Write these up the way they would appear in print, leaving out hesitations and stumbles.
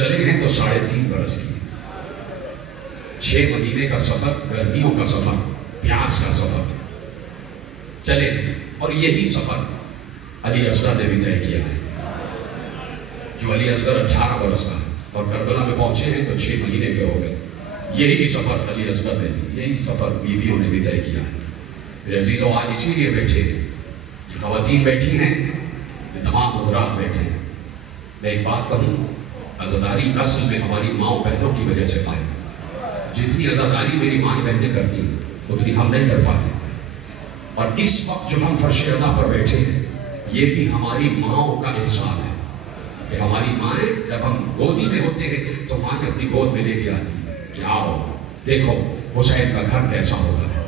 چلے ہیں تو 3.5 برس کی، 6 مہینے کا سفر، گرمیوں کا سفر، پیاس کا سفر چلے ہیں، اور یہی سفر علی اصغر نے بھی طے کیا ہے۔ جو علی اصغر 18 برس کا ہے اور کربلا میں پہنچے ہیں تو 6 مہینے کے ہو گئے، یہی سفر علی اصغر نے بھی، یہی سفر بیویوں نے بھی طے کیا ہے۔ میرے عزیزوں، آج اسی لیے بیٹھے ہیں، یہ خواتین بیٹھی ہیں، یہ تمام حضرات بیٹھے ہیں۔ میں ایک بات کہوں، عزاداری اصل میں ہماری ماں بہنوں کی وجہ سے پائے۔ جتنی عزاداری میری ماں بہنیں کرتی ہیں اتنی ہم نہیں کر پاتے، اور اس وقت جو ہم فرش عزا پر بیٹھے ہیں یہ بھی ہماری ماؤں کا احسان ہے کہ ہماری مائیں جب ہم گودی میں ہوتے ہیں تو مائیں اپنی گود میں لے کے آتی ہیں کہ آؤ دیکھو حسین کا گھر کیسا ہوتا ہے،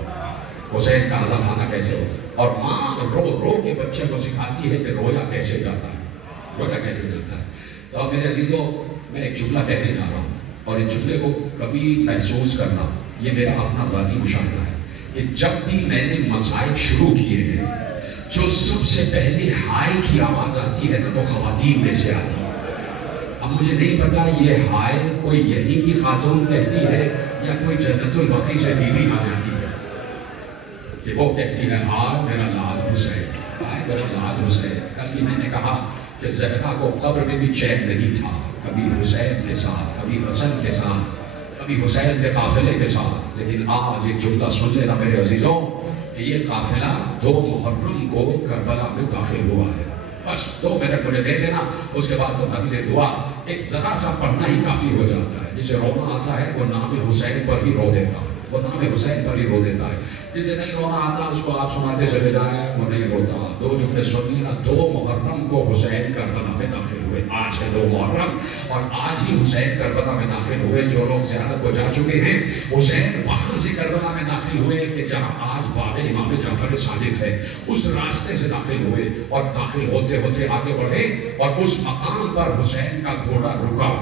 حسین کا عزا خانہ کیسے ہوتا ہے، اور ماں رو رو کے بچے کو سکھاتی ہے کہ رویا کیسے جاتا ہے، رویا کیسے جاتا ہے۔ تو اب میرے عزیزوں، میں ایک جملہ کہنے جا رہا ہوں، اور اس جملے کو کبھی محسوس کرنا، یہ میرا اپنا ذاتی مشاہدہ ہے کہ جب بھی میں نے مصائب شروع کیے ہیں، جو سب سے پہلے ہائے کی آواز آتی ہے نا وہ خواتین میں سے آتی ہے۔ اب مجھے نہیں پتا یہ ہائے کوئی یہیں کی خاتون کہتی ہے یا کوئی جنت البقیع سے بیوی آ جاتی ہے کہ وہ کہتی ہے ہائے میرا لال حسین، ہائے میرا لال حسین۔ کل بھی میں نے کہا کہ زہرا کو قبر میں بھی چین نہیں تھا، کبھی حسین کے ساتھ، کبھی حسن کے ساتھ، کبھی حسین کے قافلے کے ساتھ، لیکن آج ایک جملہ سن لینا میرے عزیزوں کہ یہ قافلہ 2 محرم کو کربلا میں داخل ہوا ہے۔ بس 2 منٹ مجھے دے دینا، اس کے بعد تو اگلے دعا ایک ذرا سا پڑھنا ہی کافی ہو جاتا ہے۔ جسے رونا آتا ہے وہ نام حسین پر ہی رو دیتا ہے، وہ نام حسین پر ہی رو دیتا ہے۔ جسے نہیں رونا آتا اس کو آپ سناتے چلے جائیں، وہ نہیں روتا۔ 2 جملے سنیے نا، 2 محرم کو حسین کربلا میں داخل ہوئے، آج ہے 2 محرم، اور آج ہی حسین کربلا میں داخل ہوئے۔ جو لوگ زیارت کو جا چکے ہیں، حسین وہاں سے کربلا میں داخل ہوئے کہ جہاں آج باب امام جعفر صادق ہے، اس راستے سے داخل ہوئے، اور داخل ہوتے ہوتے آگے بڑھے، اور اس مقام پر حسین کا گھوڑا رکا۔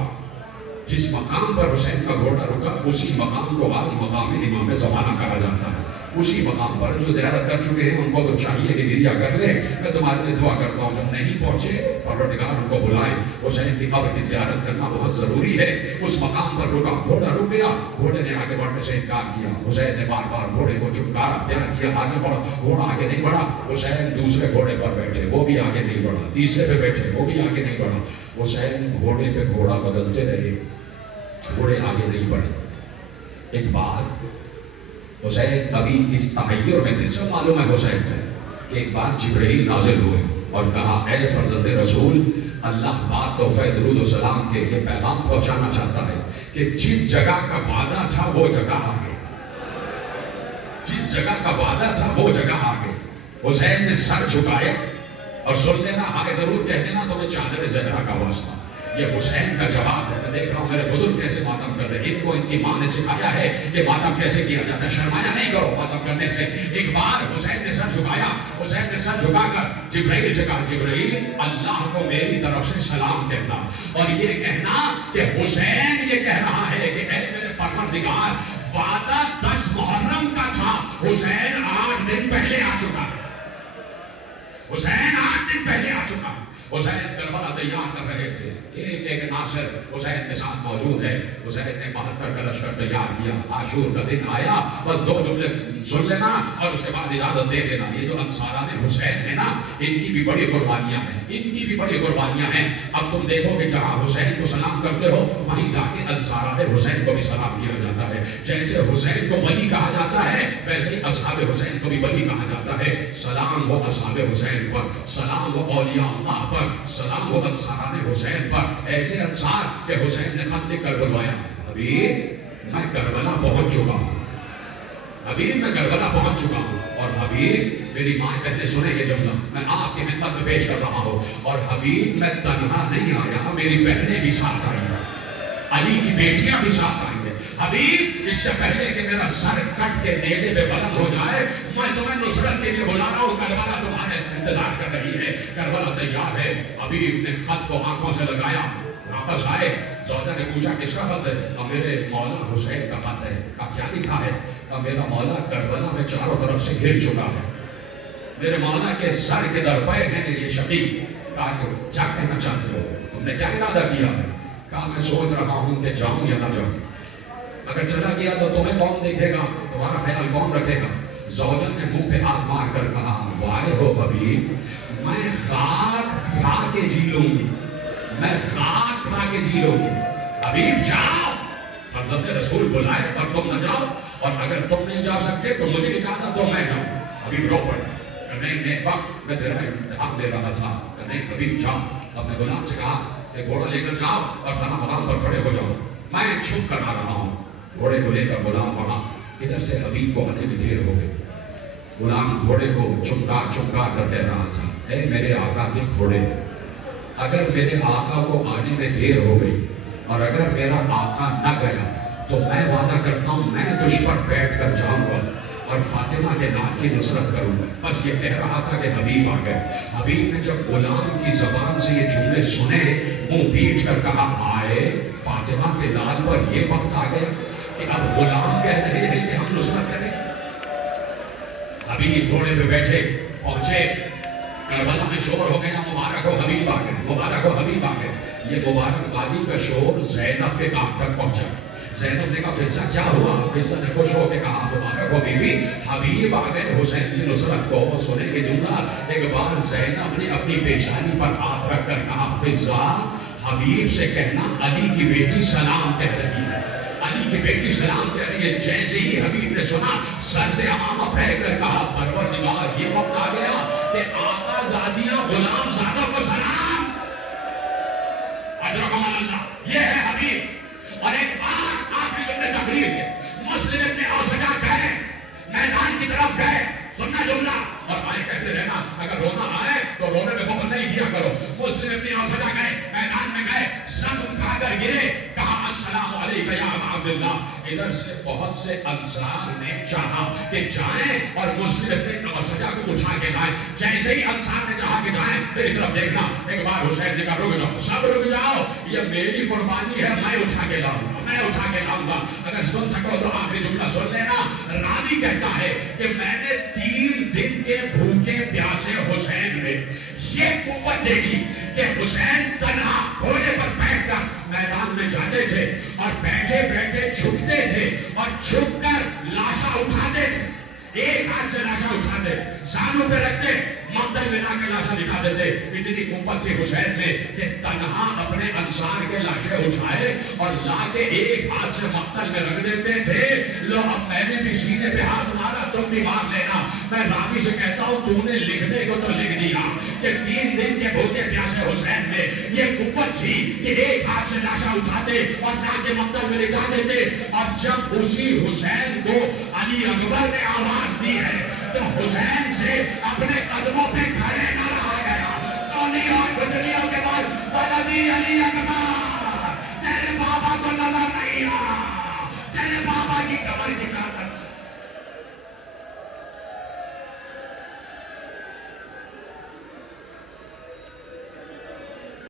جس مقام پر حسین کا گھوڑا رکا اسی مقام کو آج مقام امام زمانہ کہا جاتا ہے۔ اسی مقام پر جو زیارت کر چکے ہیں ان کو تو چاہیے کہ گریا کر لے۔ میں تمہارے لیے دعا کرتا ہوں جب نہیں پہنچے پروردگار ان کو بلائے۔ حسین کی قبر کی زیارت کرنا بہت ضروری ہے۔ اس مقام پر رکا، گھوڑا رک گیا، گھوڑے نے آگے بڑھنے سے انکار کیا۔ حسین نے بار بار گھوڑے کو چمکارا، پیار کیا، آگے بڑھا، گھوڑا آگے نہیں بڑھا۔ حسین دوسرے گھوڑے پر بیٹھے، وہ بھی آگے نہیں بڑھا، تیسرے پہ بیٹھے، وہ بھی آگے نہیں بڑھا۔ حسین گھوڑے پہ گھوڑا بدلتے رہے، گھوڑے آگے نہیں بڑھے۔ ایک بار حسین ابھی اس تحیر میں تھے، سب معلوم ہے حسین کو، کہ ایک بار جبرائیل نازل ہوئے اور کہا اے فرزند رسول، اللہ پاک تحفہ درود و سلام کے یہ پیغام پہنچانا چاہتا ہے کہ جس جگہ کا وعدہ تھا وہ جگہ آ گئی، جس جگہ کا وعدہ تھا وہ جگہ آ گئی۔ حسین نے سر جھکائے، اور سن لینا، آگے ضرور کہہ دینا تو میں چادر زہرا کا واسطہ، یہ حسین کا جواب ہے۔ میں دیکھ رہا ہوں میرے بزرگ کیسے ماتم کر رہے ہیں، ان کو ان کی ماں نے سکھایا ہے کہ ماتم کیسے کیا جاتا ہے۔ شرمایا نہیں کرو ماتم کرنے سے۔ ایک بار حسین نے سر جھکایا، حسین نے سر جھکا کر جبرائیل سے کہا جبرائیل اللہ کو میری طرف سے سلام کہنا، اور یہ کہنا کہ حسین یہ کہہ رہا ہے کہ اے میرے پروردگار، وعدہ 10 محرم کا تھا، حسین 8 دن پہلے آ چکا ہے، حسین 8 دن پہلے آ چکا ہے۔ حسین کربلا تیار کر رہے تھے، ایک ایک ناصر حسین کے ساتھ موجود ہے۔ حسین نے 72 کا لشکر تیار کیا، عاشور کا دن آیا، بس 2 جملے سن لینا اور اس کے بعد اجازت دے دینا۔ یہ جو انصاران حسین ہے نا، ان کی بھی بڑی قربانیاں ہیں، ان کی بھی بڑی قربانیاں ہیں۔ اب تم دیکھو کہ جہاں حسین کو سلام کرتے ہو وہیں جا کے انصاران حسین کو بھی سلام کیا جاتا ہے۔ جیسے حسین کو ولی کہا جاتا ہے ویسے ہی اصحاب حسین کو بھی ولی کہا جاتا ہے۔ سلام ہو اصحاب حسین پر، سلام ہو اولیاء اللہ پر، سلام ہو انصاران حسین پر، ایسے انصار کہ حسین نے خط لکھ کر بلوایا، ابھی میں کربلا پہنچ چکا ہوں، ابھی میں کربلا پہنچ چکا ہوں، اور حبیب میری ماں بہنیں سنیں یہ جملہ میں آپ کی خدمت میں پیش کر رہا ہوں، اور حبیب میں تنہا نہیں آیا، میری بہنیں بھی ساتھ آئی ہیں، علی کی بیٹیاں بھی ساتھ آئی ہیں۔ حبیب اس سے پہلے کہ میرا سر کٹ کے نیزے پہ بلند ہو جائے میں تمہیں نصرت کے لیے بلا رہا ہوں، کربلا تمہارے انتظار کر رہی ہے، کربلا تیار ہے۔ حبیب نے خط کو آنکھوں سے لگایا، واپس آئے، زوجہ نے پوچھا کس کا خط ہے؟ کہا میرے مولا حسین کا خط ہے۔ کہا کیا لکھا ہے؟ کہا میرا مولا کربلا میں چاروں طرف سے گھر چکا ہے، میرے مولا کے سر کے در پہ ہیں یہ شقیق۔ کہا کہ کیا کہنا چاہتے ہو، تم نے کیا ارادہ کیا ہے؟ کہا میں سوچ رہا ہوں کہ جاؤں یا نہ جاؤں، اگر چلا گیا تو تمہیں کون دیکھے گا، تمہارا خیال کون رکھے گا؟ زوجن نے منہ پہ ہاتھ مار کر کہا وائے ہو حبیب، میں خاک کھا کے جی لوں گی، میں خاک کھا کے جی لوں گی، حبیب جاؤ، حضرت رسول بلائے اور تم نہ جاؤ، اور اگر تم نہیں جا سکتے تو مجھے اجازت دو میں جاؤں۔ حبیب رو پڑے کہ نہیں وقت میں تیرا امتحان دے رہا تھا، کہ نہیں حبیب جاؤ، اپنے غلام سے کہا کہ گھوڑا لے کر جاؤ اور خانہ مقام پر کھڑے ہو جاؤ، میں چھپ کر آ رہا ہوں۔ گھوڑے کو لے کر غلام وہاں، ادھر سے حبیب کو آنے میں دیر ہو گئی، غلام گھوڑے کو چمکار چمکار کر کہہ رہا تھا اے میرے آقا کے گھوڑے، اگر میرے آقا کو آنے میں دیر ہو گئی اور اگر میرا آقا نہ گیا تو میں وعدہ کرتا ہوں میں تجھ پر بیٹھ کر جاؤں گا اور فاطمہ کے نام کی نصرت کروں گا۔ بس یہ کہہ رہا تھا کہ حبیب آ گئے۔ حبیب نے جب غلام کی زبان سے یہ جملے سنے، منہ پیٹ کر کہا آئے فاطمہ کے لال پر یہ وقت آ گیا کہ اب غلام کہہ رہے ہیں کہ ہم نصرت کریں۔ حبیب گھوڑے پہ بیٹھے پہنچے، کربلا میں شور ہو گیا مبارک ہو حبیب آ گئے، مبارک ہو حبیب آ گئے۔ یہ مبارک بادی کا شور زینب کے کان تک پہنچا۔ زینب نے کہا فضہ کیا ہوا؟ فضہ نے خوش ہو کے کہا مبارک ہو بی بی، حبیب آ گئے حسین کی نصرت کو۔ وہ سنے کے جملہ ایک بار زینب نے اپنی پیشانی پر ہاتھ رکھ کر کہا فضہ حبیب سے کہنا علی کی بیٹی سلام کہہ رہی ہے، علی کی بیٹی سلام کہہ رہی ہے۔ جیسے ہی حبیب نے سنا سر سے عمامہ پھینک کر کہا پروردگار یہ وقت آ گیا کہ آقا زادیاں غلام زادہ کو سلام، اجرکم اللہ، یہ ہے حبیب۔ اور ایک بار آخری جملے تقریر کے مسلم ابن اوسجا گئے، میدان کی طرف گئے، سننا جملہ اور بھائی کہتے رہنا اگر رونا آئے تو رونے میں بخل نہیں کیا کرو۔ مسلم ابن اوسجا گئے، میدان میں گئے، زخم کھا کر گرے، کہا السلام علیکم یا ابا عبداللہ۔ ادھر سے بہت سے انصار نے چاہا کہ جائیں اور مسلم ابن اوسجا کو اٹھا کے لائیں۔ جیسے ہی انصار نے چاہا کہ جائیں میری طرف دیکھنا، ایک بار حسین نے کہا رک جاؤ، سب رک جاؤ، یہ میری قربانی ہے، میں اٹھا کے لاؤں گا، میں اٹھا کے لاؤں گا۔ اگر سن سکو تو آخری جملہ سن لینا۔ راوی کہتا ہے کہ میں نے 3 دن کے بھوکے پیاسے حسین میں یہ قوت دیکھی کہ حسین تنہا گھوڑے پر بیٹھ کر میدان میں جاتے تھے اور بیٹھے بیٹھے چھپتے تھے اور چھپ کر لاشا اٹھاتے تھے، ایک ہاتھ سے لاشا اٹھاتے، سانوں پہ رکھتے، مقتل میں لا کے لاشا دکھا دیتے۔ اتنی قوت تھی حسین میں کہ تنہا اپنے انصار کے لاشیں اٹھائے اور لا کے ایک ہاتھ سے مقتل میں رکھ دیتے تھے۔ لو اب میں نے بھی سینے پہ ہاتھ مارا، تم بھی مار لینا۔ میں راوی سے کہتا ہوں تو نے لکھنے کو تو لکھ دیا کہ 3 دن کے بھوکے پیاسے حسین میں یہ قوت تھی کہ ایک ہاتھ سے لاشا اٹھاتے اور لا کے مقتل میں لے جاتے تھے۔ اور جب اسی حسین کو علی اکبر نے آواز دی ہے تو حسین سے اپنے قدموں پہ کھڑے نہ رہا گیا۔ کونی اور گجریوں کے بعد ولدی علی اکبر، تیرے بابا کو نظر نہیں آ رہا، تیرے بابا کی کمر کی طاقت